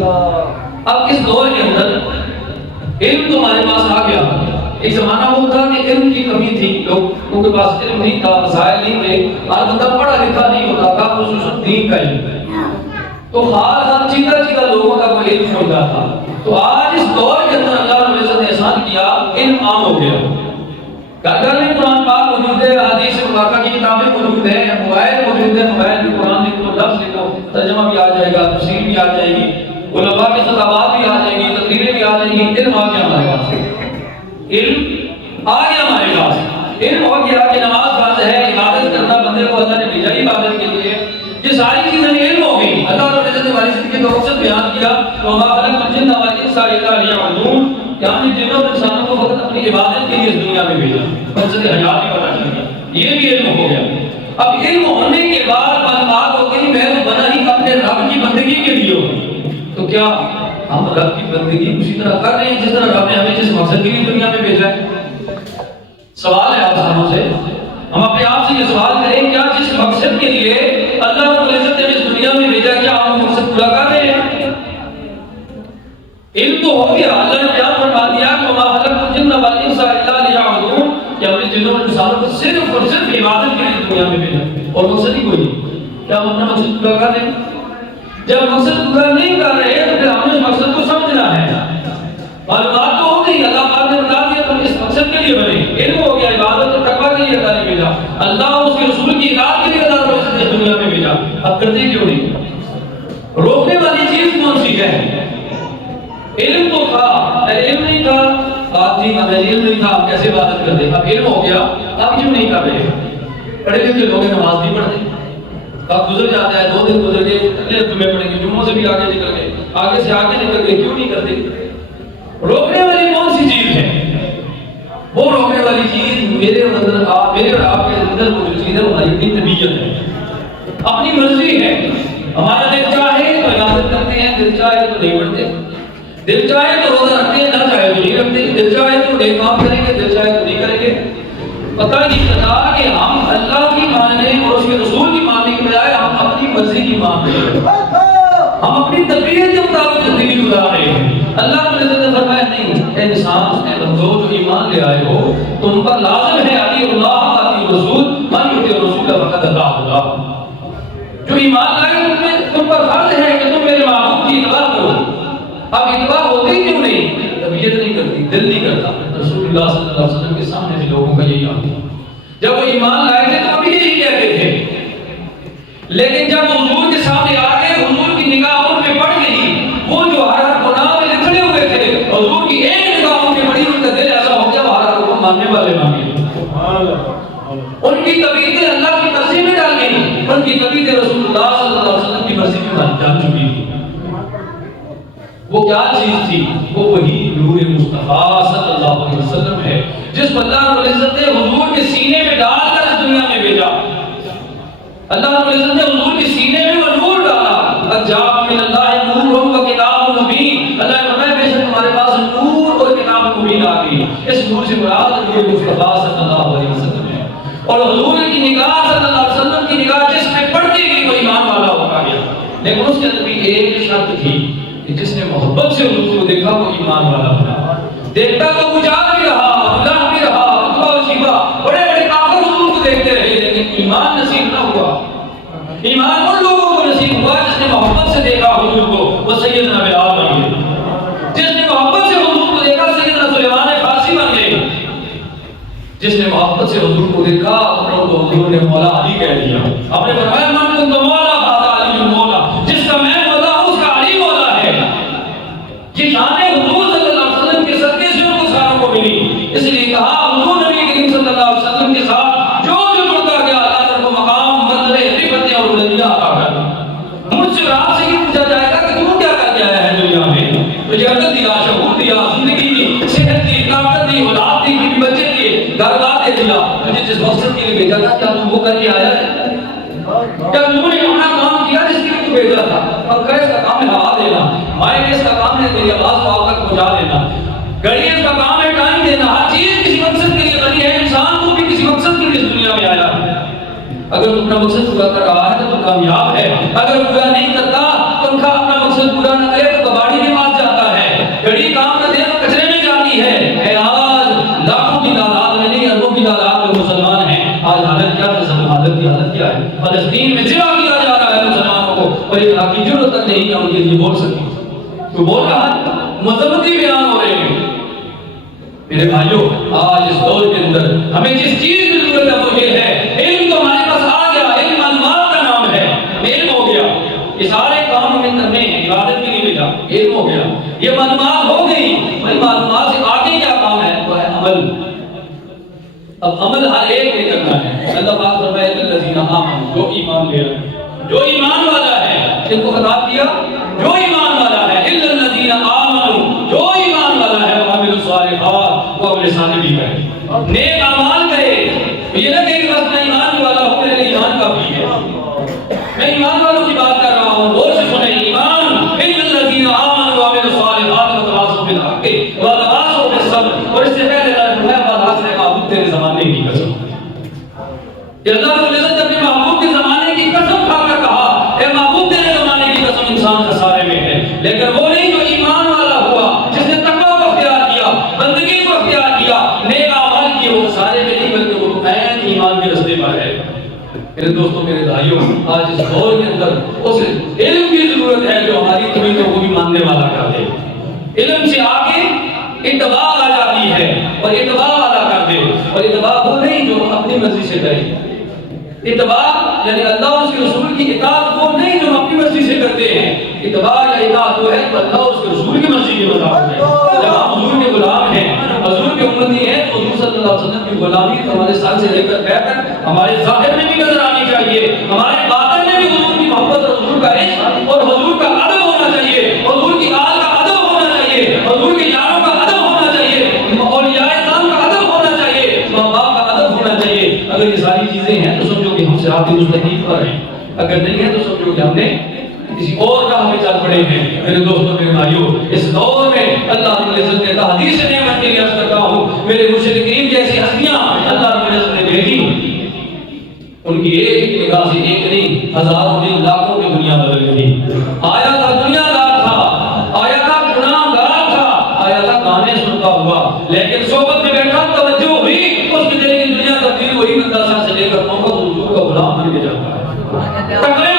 اب اس دور کے اندر علم تو ہمارے پاس آ گیا. ایک زمانہ وہ تھا کہ علم کی کمی تھی، لوگوں کے پاس علم نہیں تھا، وسائل نہیں تھے، ہر بندہ پڑھا لکھا نہیں ہوتا تھا، خصوصاً دین کا علم. تو ہر چیزہ لوگوں کا کوئی علم ہوتا تھا. تو آج اس دور کے اندر اللہ رب العزت نے احسان کیا، علم عام ہو گیا. گھر گھر میں قرآن پاک موجود ہے، حدیث مبارکہ کی کتابیں موجود ہیں، موبائل موجود ہے، موبائل میں قرآن لکھو، لفظ لکھو، ترجمہ بھی آ جائے گا، تفسیر بھی آ جائے گی، علماء کی خطابات بھی آ جائیں گی، تقریریں بھی آ جائیں گی. علم آ گیا ہمارے پاس، علم آ گیا ہمارے پاس. علم ہو گیا کہ نماز فرض ہے، عبادت کرنا بندے کو اللہ نے بھیجا ہی عبادت کے لیے. یہ ساری چیزیں علم ہو گئی. اللہ رب العزت نے ہماری زندگی کا مقصد بیان کیا، وما خلقت الجن والانس الا ليعبدون، کہ ہم نے جنوں اور انسانوں کو فقط اپنی عبادت کے لیے اس دنیا میں بھیجا. مقصد حیات ہی پتہ چل گیا، یہ بھی علم ہو گیا. اب علم ہونے کے بعد معلومات ہو گئی میں تو بنا ہی اپنے رب کی بندگی کے لیے ہوں. تو کیا ہم رب کی بندگی اسی طرح کر رہے ہیں جس طرح رب نے ہمیں جس مقصد کے لیے دنیا میں بھیجا ہے؟ سوال ہے آپ ساموں سے. ہم اپنے آپ سے یہ سوال کریں، کیا جس مقصد کے لیے اللہ رب العزت نے اس دنیا میں بھیجا کیا ہم مقصد پورا کر رہے ہیں؟ علم تو ہو گیا، اللہ نے بیان فرما دیا کہ وما خلقت الجن والانس الا ليعبدون، کہ ہم نے جنوں اور انسانوں کو صرف اور صرف عبادت کے لیے دنیا میں بھیجا اور مقصد ہی کوئی نہیں. کیا ہم اپنا مقصد پورا کر رہے ہیں؟ جب مقصد پورا نہیں کر رہے تو پھر ہم نے اس مقصد کو سمجھنا ہے. معلومات تو ہو گئی، اللہ پاک نے بتا دیا تم اس مقصد کے لیے بنے. علم ہو گیا، عبادت اور تقویٰ کے لیے اللہ نے بھیجا، اللہ اور اس کے رسول کی اطاعت کے لیے اللہ نے اس دنیا میں بھیجا. اب کرتے کیوں نہیں؟ روکنے والی چیز کون سی ہے؟ علم تو تھا، علم نہیں تھا، بات تھی ہمیں علم نہیں تھا، ہم کیسے عبادت کرتے؟ اب علم ہو گیا، اب کیوں نہیں کر رہے؟ پڑھے لکھے لوگ نماز نہیں پڑھتے، وقت گزر جاتا ہے، 2 دن گزر گئے، اگلے جمعے پڑھیں گے، جمعوں سے بھی آگے نکل گئے، آگے سے آگے نکل گئے، کیوں نہیں کرتے؟ روکنے والی کون سی چیز ہے؟ وہ روکنے والی چیز میرے اور آپ کے اندر وہ جو چیز ہے وہ ہماری اپنی طبیعت ہے، اپنی مرضی ہے. ہمارا دل چاہے تو عبادت کرتے ہیں، دل چاہے تو نہیں پڑھتے، دل چاہے تو روزہ رکھتے ہیں، نہ چاہے تو نہیں رکھتے، دل چاہے تو نیک کام کریں گے، دل چاہے تو نہیں کریں گے. پتہ نہیں چلتا کہ ہم اللہ کی ماننے اور اس کے رسول کی ماننے کے بجائے ہم اپنی مرضی کی مان رہے ہیں، ہم اپنی طبیعت کے مطابق زندگی گزار رہے ہیں. اللہ رب العزت نے فرمایا نہیں، اے انسان، اے بندو جو ایمان لے آئے ہو تم پر لازم ہے اطیعوا اللہ واطیعوا الرسول، من یطع الرسول فقد اطاع اللہ. جو ایمان لائے تم پر فرض ہے کہ تم میرے محبوب کی اتباع کرو. اب اتباع ہوتی کیوں نہیں؟ طبیعت نہیں کرتی، دل نہیں کرتا. رسول اللہ صلی اللہ علیہ وسلم کے سامنے بھی لوگوں کا یہی حال تھا. جب وہ ایمان لائے تھے تو ابھی یہی کہتے تھے، لیکن جب حضور کے سامنے آ گئے، حضور کی نگاہ ان پہ پڑ گئی، وہ جو ہر گناہ میں لکھڑے ہوئے تھے، حضور کی ایک نگاہ ان پہ پڑی، ان کا دل ایسا ہو گیا وہ ہر حکم ماننے والے بن گئے. ان کی طبیعتیں اللہ کی مرضی میں ڈال گئی، ان کی طبیعتیں رسول اللہ صلی اللہ علیہ وسلم کی مرضی میں ڈال چکی تھی. وہ کیا چیز تھی؟ وہ وہی نور مصطفیٰ صلی اللہ علیہ وسلم ہے جس کو اللہ رب العزت نے حضور کے سینے میں ڈال کر اس دنیا میں بھیجا. اللہ رب العزت نے حضور کے سینے میں وہ نور ڈالا. اجاب من اللہ نور و کتاب مبین. اللہ نے فرمایا بے شک ہمارے پاس نور اور کتاب مبین آ گئی. اس نور سے مراد نور مصطفیٰ صلی اللہ علیہ وسلم ہے. اور حضور کی نگاہ صلی اللہ علیہ وسلم کی نگاہ جس پہ پڑتی گئی وہ ایمان والا ہوتا گیا. لیکن اس کے اندر بھی ایک شرط تھی کہ جس نے محبت سے حضور کو دیکھا وہ ایمان والا بنا. دیکھتا تو مجاہد بھی رہا، اللہ بھی رہا، اتباع و شیبہ، بڑے بڑے کافر حضور کو دیکھتے رہے، لیکن ایمان نصیب نہ ہوا. ایمان ان لوگوں کو نصیب ہوا جس نے محبت سے دیکھا حضور کو، وہ سیدنا بلال بن گئے. جس نے محبت سے حضور کو دیکھا سیدنا سلیمان فارسی بن گئے. جس نے محبت سے حضور کو دیکھا اپنوں کو حضور نے مولا علی کہہ دیا. آپ نے فرمایا من کنت مولا فہذا علی مولا، جس کا میں مولا ہوں اس کا علی مولا ہے. یہ شان حضور صلی اللہ علیہ وسلم کے صدقے سے ان کو ساروں کو ملی. اس لیے کہا حضور نبی کریم صلی اللہ علیہ وسلم کے ساتھ جو جو جڑتا گیا اللہ تعالیٰ کو مقام مرتبے رفتیں اور بلندیاں عطا کر. مجھ سے آپ سے یہ پوچھا جائے گا کہ تم کیا کر کے آیا ہے دنیا میں؟ تجھے عقل دیا، شعور دیا، زندگی دی، صحت دی، طاقت دی، اولاد دی، بیوی بچے دیے، گھر بار دے دیا. تجھے جس مقصد کے لیے بھیجا تھا کیا تم وہ کر کے آیا ہے؟ کیا تم نے اپنا کام کیا جس کے لیے تو بھیجا تھا؟ اب گیس کا کام ہے ہوا دینا، مائک اس کا کام ہے تیری آواز کو آپ تک پہنچا دینا، گھڑی اس کا کام ہے ٹائم دینا. ہر چیز کسی مقصد کے لیے بنی ہے. انسان کو بھی کسی مقصد کے لیے اس دنیا میں آیا. اگر تم اپنا مقصد پورا کر رہا ہے تو تم کامیاب ہے، اگر پورا نہیں کرتا تو ان کا اپنا مقصد مقصد پورا نہ کرے تو کباڑی کے پاس جاتا ہے، گھڑی کام نہ دے تو کچرے میں جاتی ہے۔ اے آج لاکھوں کی تعداد میں نہیں اربوں کی تعداد میں مسلمان ہیں، آج حالت کیا ہے؟ حالت کی حالت کیا ہے؟ فلسطین میں ذبح کیا جا رہا ہے مسلمانوں کو، اور ایک حقیقی ضرورت تک نہیں کہ ان کے لیے بول سکیں۔ تو بول رہا ہے، مذمتی بیان ہو رہے ہیں۔ میرے بھائیوں، آج اس دور کے اندر ہمیں جس چیز کی ضرورت ہے وہ یہ ہے، علم تو ہمارے پاس آ گیا، علم معلومات کا نام ہے، علم ہو گیا، یہ سارے کام ہمیں کرنے ہیں، عبادت کی نہیں بھیجا، علم ہو گیا، یہ معلومات ہو گئی، بھائی معلومات سے آگے کیا کام ہے؟ وہ ہے عمل۔ اب عمل ہر ایک نے کرنا ہے۔ اللہ پاک فرمائے الذین آمنوا، جو ایمان لے رہے، جو ایمان والا ہے، ان کو خطاب کیا جو ایمان والا ہے، الا الذین آمنوا، جو ایمان والا ہے، وعملوا الصالحات، وہ عمل صالح بھی کرے، نیک اعمال کرے۔ یہ نہ کہ بس میں ایمان والا ہوں، میرے لیے ایمان کافی ہے۔ میں ایمان والوں کی بات کر رہا ہوں، غور سے سنیں، ایمان الا الذین آمنوا وعملوا الصالحات وتواصوا بالحق وتواصوا بالصبر۔ اور اس سے پہلے معبود تیرے زمانے کی قسم، کہ اللہ رب العزت نے اپنے محبوب کے زمانے کی قسم کھا کر کہا، اے محبوب تیرے زمانے کی قسم، انسان خسارے میں ہے۔ لیکن وہ نہیں جو ایمان والا ہوا، جس نے تقویٰ کو اختیار کیا، بندگی کو اختیار کیا، نیک اعمال کیے، وہ خسارے میں نہیں بلکہ وہ عین ایمان کے راستے پر ہے۔ میرے دوستوں، میرے بھائیوں، آج اس دور کے اندر اس علم کی ضرورت ہے جو ہماری توحیدوں کو بھی ماننے والا کر دے۔ علم سے آگے اتباع آ جاتی ہے، اور اتباع والا کر دے، اور اتباع وہ نہیں جو اپنی مرضی سے کرے۔ اتباع یعنی اللہ اور اس کے رسول کی اطاعت وہ نہیں جو ہم اپنی مرضی سے کرتے ہیں۔ اتباع یا اطاعت وہ ہے جو اللہ اور اس کے رسول کی مرضی کے مطابق ہے۔ جب ہم حضور کے غلام ہیں، حضور کے امتی ہیں، تو حضور صلی اللہ علیہ وسلم کی غلامی ہمارے ساتھ سے لے کر پیر تک ہمارے ظاہر میں بھی نظر آنی چاہیے، ہمارے باطن میں بھی حضور کی محبت اور حضور کا عشق اور حضور کا ادب ہونا چاہیے، حضور کی آل کا ادب ہونا چاہیے، حضور کے یاروں کا ادب ہونا چاہیے، اولیاء کرام کا ادب ہونا چاہیے، ماں باپ کا ادب ہونا چاہیے۔ اگر یہ ساری چیزیں ہیں تو سمجھو کہ ہم صراط مستقیم پر ہیں، اگر نہیں ہے تو سمجھو کہ ہم نے کسی اور راہ میں چل پڑے ہیں۔ میرے دوستوں، میرے بھائیوں، اس دور میں اللہ رب العزت نے تحدیث نعمت کے لیے عرض کرتا ہوں، میرے مرشد کریم جیسی ہستیاں اللہ رب العزت نے بھیجی، ان کی ایک نگاہ سے ایک نہیں، ہزاروں نہیں، لاکھوں کی دنیا بدل گئی۔ آیا تھا دنیا دار تھا، آیا تھا گناہ گار تھا، آیا تھا گانے سنتا ہوا، لیکن صحبت میں بیٹھا توجہ ہوئی، اس کی دل کی دنیا تبدیل ہوئی، مدرسہ سے لے کر محمد حضور کا غلام بن کے جاتا ہے۔